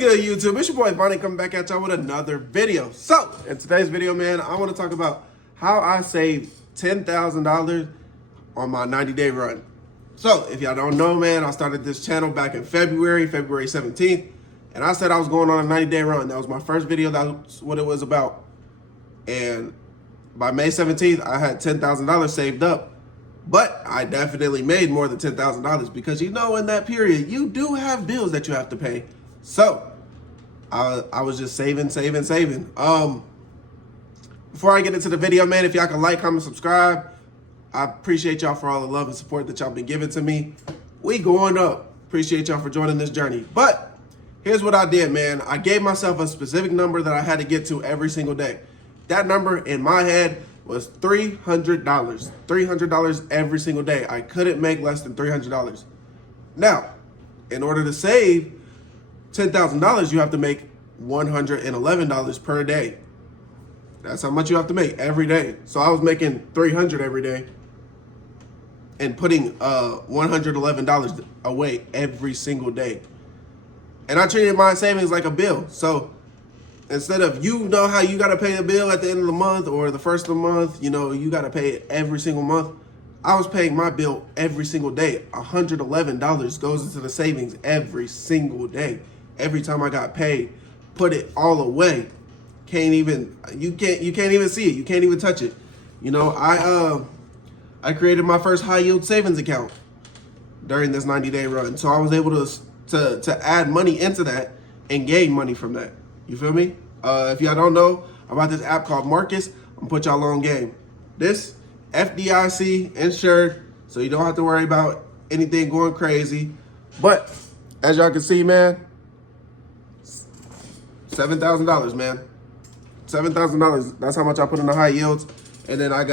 good, YouTube? It's your boy Vonnie coming back at y'all with another video. So, in today's video, man, I want to talk about how I saved $10,000 on my 90-day run. So, if y'all don't know, man, I started this channel back in February 17th, and I said I was going on a 90-day run. That was my first video. That's what it was about. And by May 17th, I had $10,000 saved up. But I definitely made more than $10,000 because, you know, in that period, you do have bills that you have to pay. So I was just saving. Before I get into the video, man, if y'all can like, comment, subscribe, I appreciate y'all for all the love and support that y'all been giving to me. We going up. Appreciate y'all for joining this journey. But here's what I did, man. I gave myself a specific number that I had to get to every single day. That number in my head was $300. $300 every single day. I couldn't make less than $300. Now, in order to save $10,000, you have to make $111 per day. That's how much you have to make every day. So I was making $300 every day and putting $111 away every single day. And I treated my savings like a bill. So instead of, you know how you got to pay a bill at the end of the month or the first of the month, you know, you got to pay it every single month. I was paying my bill every single day. $111 goes into the savings every single day. Every time I got paid, put it all away. You can't even see it. You can't even touch it. You know, I created my first high yield savings account during this 90-day run. So I was able to add money into that and gain money from that. You feel me? If y'all don't know about this app called Marcus, I'm gonna put y'all on game. This FDIC insured, so you don't have to worry about anything going crazy. But as y'all can see, man, $7,000, man. $7,000. That's how much I put in the high yields. And then I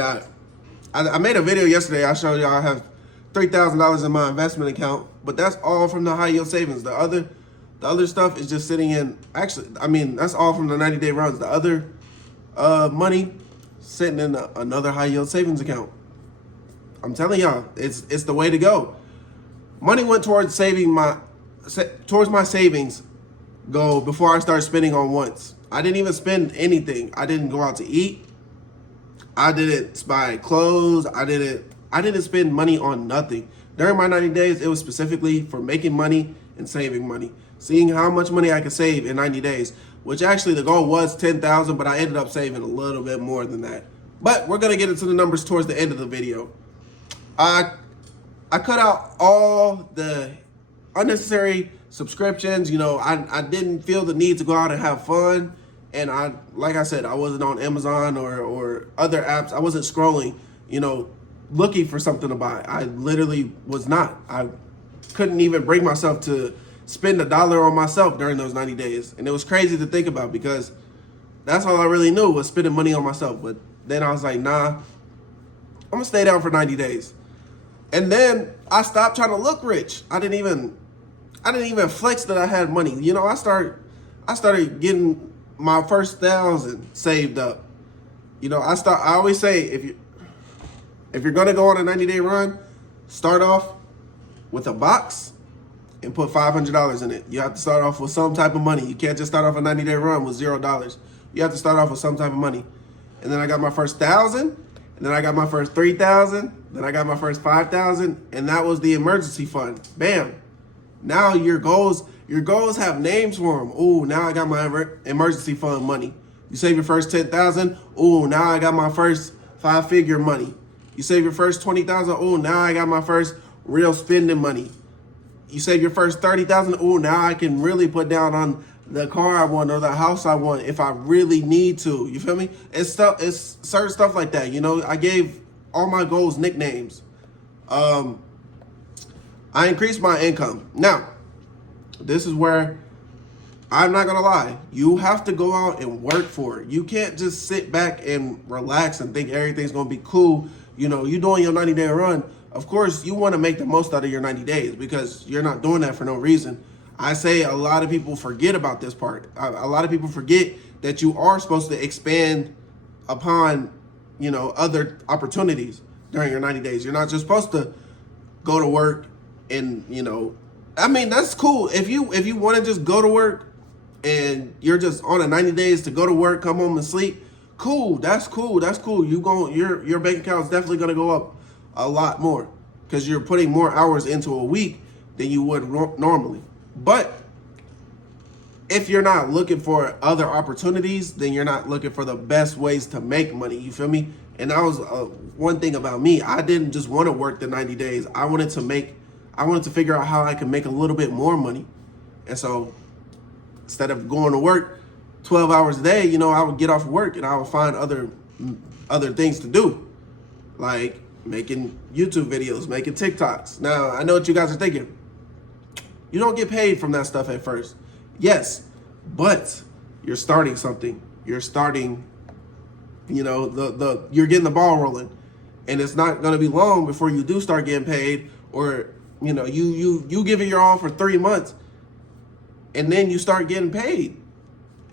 made a video yesterday. I showed y'all I have $3,000 in my investment account, but that's all from the high yield savings. The other stuff is just sitting in, actually, I mean, that's all from the 90-day runs. The other money sitting in another high yield savings account. I'm telling y'all, it's the way to go. Money went towards my savings goal before I started spending on wants. I didn't even spend anything. I didn't go out to eat. I didn't buy clothes. I didn't spend money on nothing. During my 90 days, it was specifically for making money and saving money. Seeing how much money I could save in 90 days, which actually the goal was $10,000, but I ended up saving a little bit more than that. But we're gonna get into the numbers towards the end of the video. I cut out all the unnecessary subscriptions. You know, I didn't feel the need to go out and have fun. And like I said, I wasn't on Amazon or other apps. I wasn't scrolling, you know, looking for something to buy. I literally was not. I couldn't even bring myself to spend $1 on myself during those 90 days. And it was crazy to think about because that's all I really knew was spending money on myself. But then I was like, nah, I'm gonna stay down for 90 days. And then I stopped trying to look rich. I didn't even flex that I had money. You know, I started getting my first 1,000 saved up. You know, I always say, if you're gonna go on a 90-day run, start off with a box and put $500 in it. You have to start off with some type of money. You can't just start off a 90-day run with $0. You have to start off with some type of money. And then I got my first 1,000, and then I got my first 3,000, then I got my first 5,000, and that was the emergency fund. Bam. Now your goals have names for them. Ooh, now I got my emergency fund money. You save your first 10,000. Ooh, now I got my first 5-figure money. You save your first 20,000. Ooh, now I got my first real spending money. You save your first 30,000. Ooh, now I can really put down on the car I want or the house I want if I really need to. You feel me? It's certain stuff like that. You know, I gave all my goals nicknames. I increased my income. Now, this is where I'm not gonna lie. You have to go out and work for it. You can't just sit back and relax and think everything's gonna be cool. You know, you doing your 90-day run. Of course, you want to make the most out of your 90 days because you're not doing that for no reason. I say a lot of people forget about this part. A lot of people forget that you are supposed to expand upon, you know, other opportunities during your 90 days. You're not just supposed to go to work and, you know, I mean, that's cool. If you want to just go to work and you're just on a 90 days to go to work, come home and sleep, cool. That's cool. That's cool. Your bank account is definitely gonna go up a lot more because you're putting more hours into a week than you would normally. But if you're not looking for other opportunities, then you're not looking for the best ways to make money. You feel me? And that was one thing about me. I didn't just want to work the 90 days. I wanted to figure out how I could make a little bit more money. And so instead of going to work 12 hours a day, you know, I would get off work and I would find other things to do, like making YouTube videos, making TikToks. Now, I know what you guys are thinking. You don't get paid from that stuff at first. Yes, but you're starting something. You're starting, you know, you're getting the ball rolling, and it's not going to be long before you do start getting paid, or you know, you give it your all for 3 months, and then you start getting paid,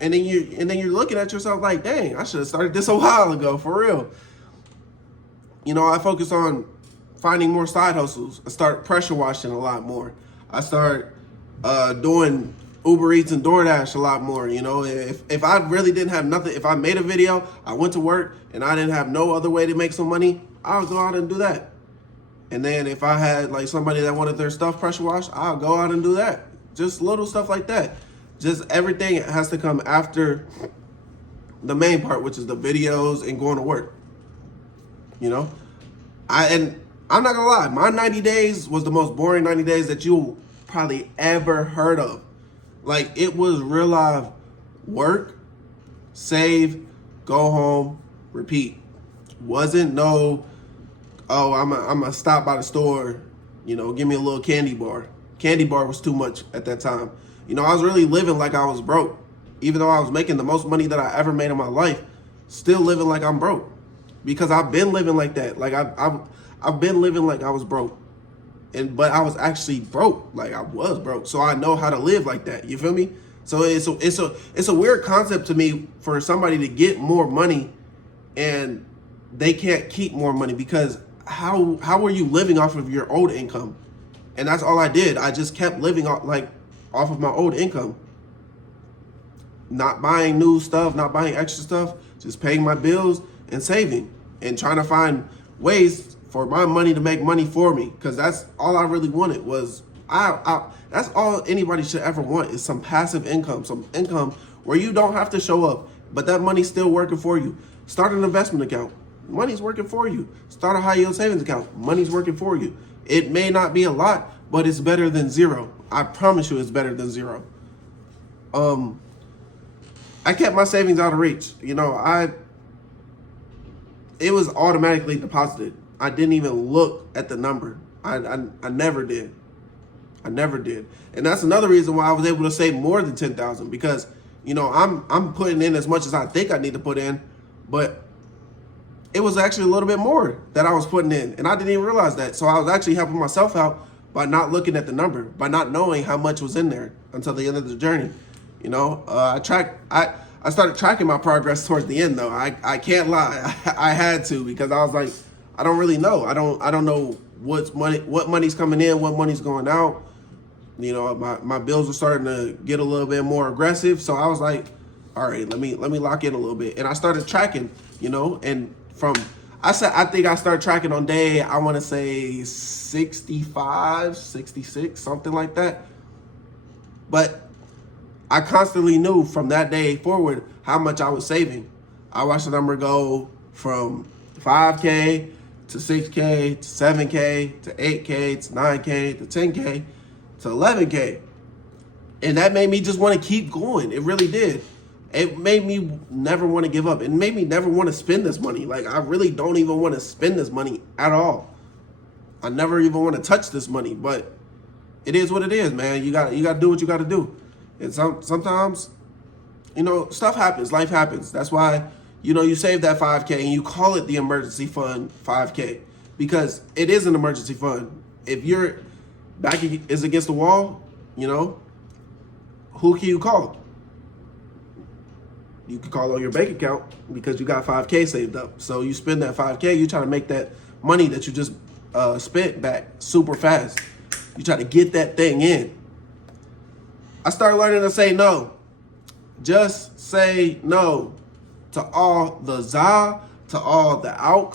and then you're looking at yourself like, dang, I should have started this a while ago, for real. You know, I focus on finding more side hustles. I start pressure washing a lot more. I start doing Uber Eats and DoorDash a lot more. You know, if I really didn't have nothing, if I made a video, I went to work and I didn't have no other way to make some money, I'll go out and do that. And then if I had like somebody that wanted their stuff pressure washed, I'll go out and do that. Just little stuff like that. Just everything has to come after the main part, which is the videos and going to work. You know, I'm not gonna lie, my 90 days was the most boring 90 days that you probably ever heard of. Like, it was real life work, save, go home, repeat. Wasn't no, oh, I'm gonna stop by the store, you know, give me a little candy bar. Candy bar was too much at that time. You know, I was really living like I was broke. Even though I was making the most money that I ever made in my life, still living like I'm broke. Because I've been living like that. Like, I've been living like I was broke. But I was actually broke. Like, I was broke. So I know how to live like that. You feel me? So it's a weird concept to me for somebody to get more money and they can't keep more money, because how are you living off of your old income? And that's all I did. I just kept living off of my old income. Not buying new stuff, not buying extra stuff, just paying my bills and saving and trying to find ways for my money to make money for me, because that's all I really wanted. Was that's all anybody should ever want, is some passive income, some income where you don't have to show up, but that money's still working for you. Start an investment account, money's working for you. Start a high yield savings account, money's working for you. It may not be a lot, but it's better than zero. I promise you, it's better than zero. I kept my savings out of reach. You know, it was automatically deposited. I didn't even look at the number. I never did. I never did. And that's another reason why I was able to save more than 10,000, because, you know, I'm putting in as much as I think I need to put in, but it was actually a little bit more that I was putting in, and I didn't even realize that. So I was actually helping myself out by not looking at the number, by not knowing how much was in there until the end of the journey. You know, I started tracking my progress towards the end, though. I can't lie. I had to, because I was like, I don't really know. I don't know what money's coming in, what money's going out. You know, my bills were starting to get a little bit more aggressive. So I was like, all right, let me lock in a little bit. And I started tracking, you know, and I think I started tracking on day, I want to say 65, 66, something like that. But I constantly knew from that day forward how much I was saving. I watched the number go from 5K to 6K to 7K to 8K to 9K to 10K to 11K. And that made me just want to keep going. It really did. It made me never want to give up. It made me never want to spend this money. Like, I really don't even want to spend this money at all. I never even want to touch this money, but it is what it is, man. You got to do what you got to do. And sometimes, you know, stuff happens, life happens. That's why, you know, you save that 5K and you call it the emergency fund 5K, because it is an emergency fund. If your back is against the wall, you know, who can you call? You can call on your bank account, because you got 5K saved up. So you spend that 5K, you try to make that money that you just spent back super fast. You try to get that thing in. I started learning to say no. Just say no to all the za, to all the aux,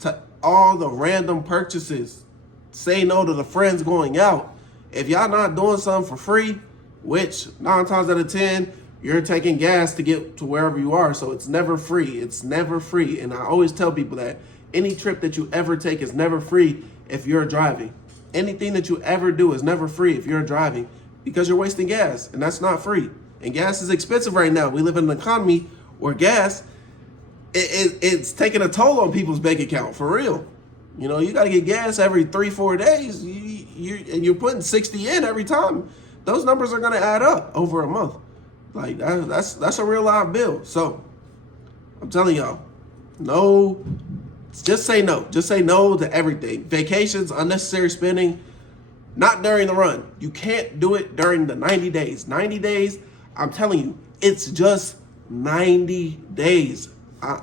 to all the random purchases. Say no to the friends going out. If y'all not doing something for free, which 9 times out of 10, you're taking gas to get to wherever you are. So it's never free. It's never free. And I always tell people that any trip that you ever take is never free if you're driving. Anything that you ever do is never free if you're driving, because you're wasting gas, and that's not free. And gas is expensive right now. We live in an economy where gas, it's taking a toll on people's bank account, for real. You know, you got to get gas every 3-4 days, and you're putting 60 in every time. Those numbers are going to add up over a month. Like, that's a real live bill. So I'm telling y'all, no, just say no. Just say no to everything. Vacations, unnecessary spending, not during the run. You can't do it during the 90 days. 90 days, I'm telling you, it's just 90 days.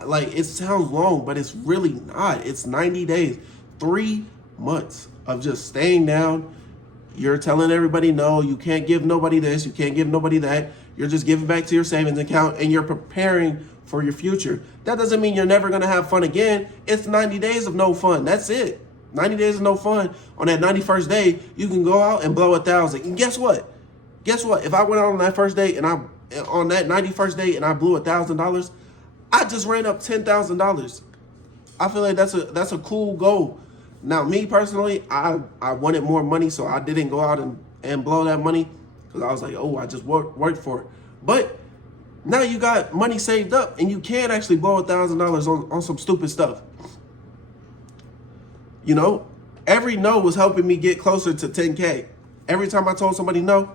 Like, it sounds long, but it's really not. It's 90 days, 3 months of just staying down. You're telling everybody no, you can't give nobody this, you can't give nobody that. You're just giving back to your savings account, and you're preparing for your future. That doesn't mean you're never gonna have fun again. It's 90 days of no fun. That's it. 90 days of no fun. On that 91st day, you can go out and blow 1,000. And guess what? Guess what? If I went out on that first day and on that 91st day and I blew $1,000, I just ran up $10,000. I feel like that's a cool goal. Now, me personally, I wanted more money, so I didn't go out and blow that money, because I was like, oh, I just worked for it. But now you got money saved up, and you can actually blow $1,000 on some stupid stuff. You know, every no was helping me get closer to 10K. Every time I told somebody no,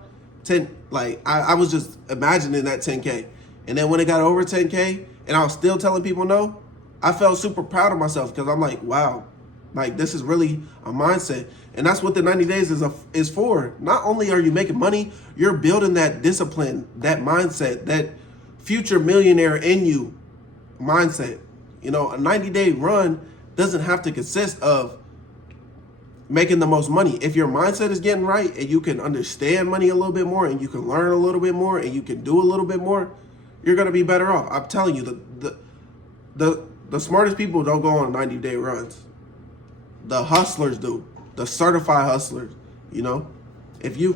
I was just imagining that 10K. And then when it got over 10K and I was still telling people no, I felt super proud of myself, because I'm like, wow, like, this is really a mindset. And that's what the 90 days is for. Not only are you making money, you're building that discipline, that mindset, that future millionaire in you mindset. You know, a 90-day run doesn't have to consist of making the most money. If your mindset is getting right and you can understand money a little bit more, and you can learn a little bit more, and you can do a little bit more, you're going to be better off. I'm telling you, the smartest people don't go on 90-day runs. The hustlers do. The certified hustlers, you know. If you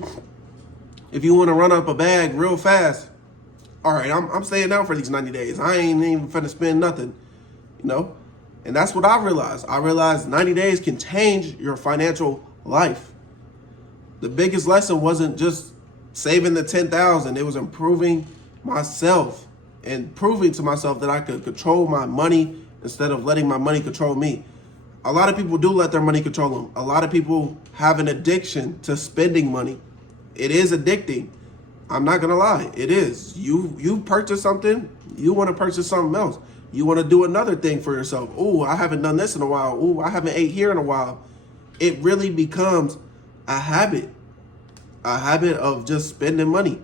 want to run up a bag real fast, all right, I'm staying down for these 90 days. I ain't even finna spend nothing, you know. And that's what I realized. I realized 90 days can change your financial life. The biggest lesson wasn't just saving the 10,000. It was improving myself and proving to myself that I could control my money instead of letting my money control me. A lot of people do let their money control them. A lot of people have an addiction to spending money. It is addicting. I'm not gonna lie, it is. You purchase something, you want to purchase something else. You want to do another thing for yourself. Oh, I haven't done this in a while. Oh, I haven't ate here in a while. It really becomes a habit of just spending money.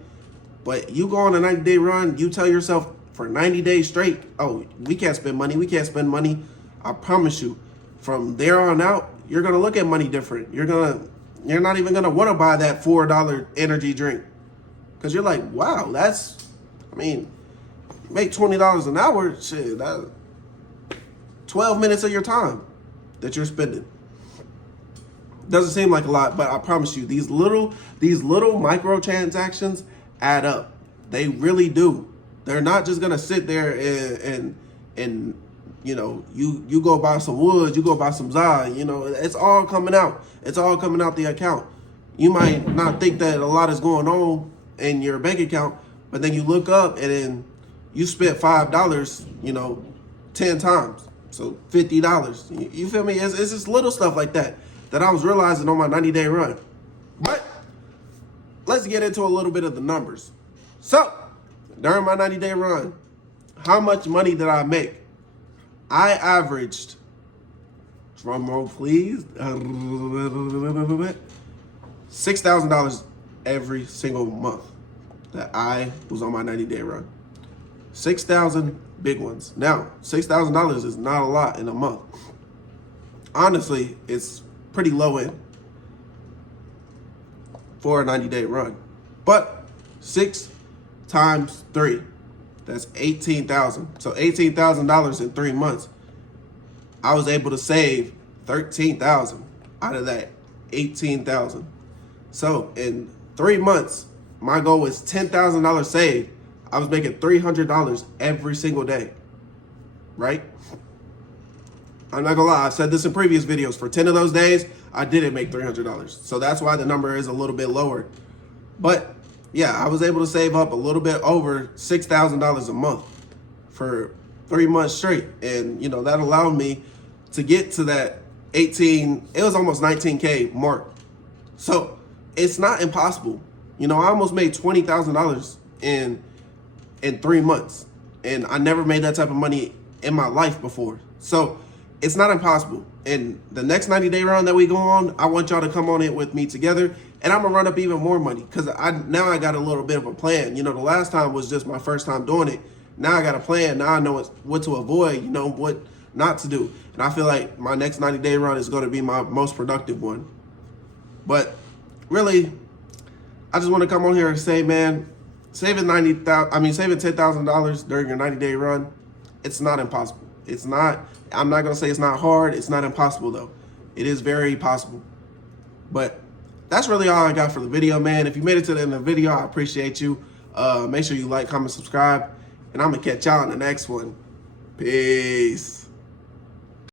But you go on a 90-day run, you tell yourself for 90 days straight, oh, we can't spend money. We can't spend money. I promise you, from there on out, you're going to look at money different. You're not even going to want to buy that $4 energy drink, because you're like, wow, you make $20 an hour, shit, that's 12 minutes of your time that you're spending. Doesn't seem like a lot, but I promise you, these little microtransactions add up. They really do. They're not just gonna sit there and you know, you go buy some wood, you go buy some za, you know, it's all coming out. It's all coming out the account. You might not think that a lot is going on in your bank account, but then you look up and then you spent $5, you know, 10 times. So $50. You feel me? It's just little stuff like that I was realizing on my 90-day run. But let's get into a little bit of the numbers. So during my 90-day run, how much money did I make? I averaged, drum roll please, $6,000 every single month that I was on my 90-day run. 6,000 big ones. Now, $6,000 is not a lot in a month. Honestly, it's pretty low end for a 90-day run. But 6 times 3. That's $18,000. So $18,000 in 3 months. I was able to save $13,000 out of that $18,000. So in 3 months, my goal was $10,000 saved. I was making $300 every single day, right? I'm not gonna lie, I've said this in previous videos. For 10 of those days, I didn't make $300. So that's why the number is a little bit lower. But yeah, I was able to save up a little bit over $6,000 a month for 3 months straight. And, you know, that allowed me to get to that it was almost 19K mark. So it's not impossible. You know, I almost made $20,000 in 3 months. And I never made that type of money in my life before. So it's not impossible. And the next 90-day run that we go on, I want y'all to come on it with me together. And I'm gonna run up even more money because now I got a little bit of a plan. You know, the last time was just my first time doing it. Now I got a plan. Now I know what to avoid, you know, what not to do. And I feel like my next 90-day run is going to be my most productive one. But really, I just want to come on here and say, man, saving $10,000 during your 90-day run, it's not impossible. It's not. I'm not gonna say it's not hard. It's not impossible though. It is very possible. But that's really all I got for the video, man. If you made it to the end of the video, I appreciate you. Make sure you like, comment, subscribe, and I'm gonna catch y'all in the next one. Peace.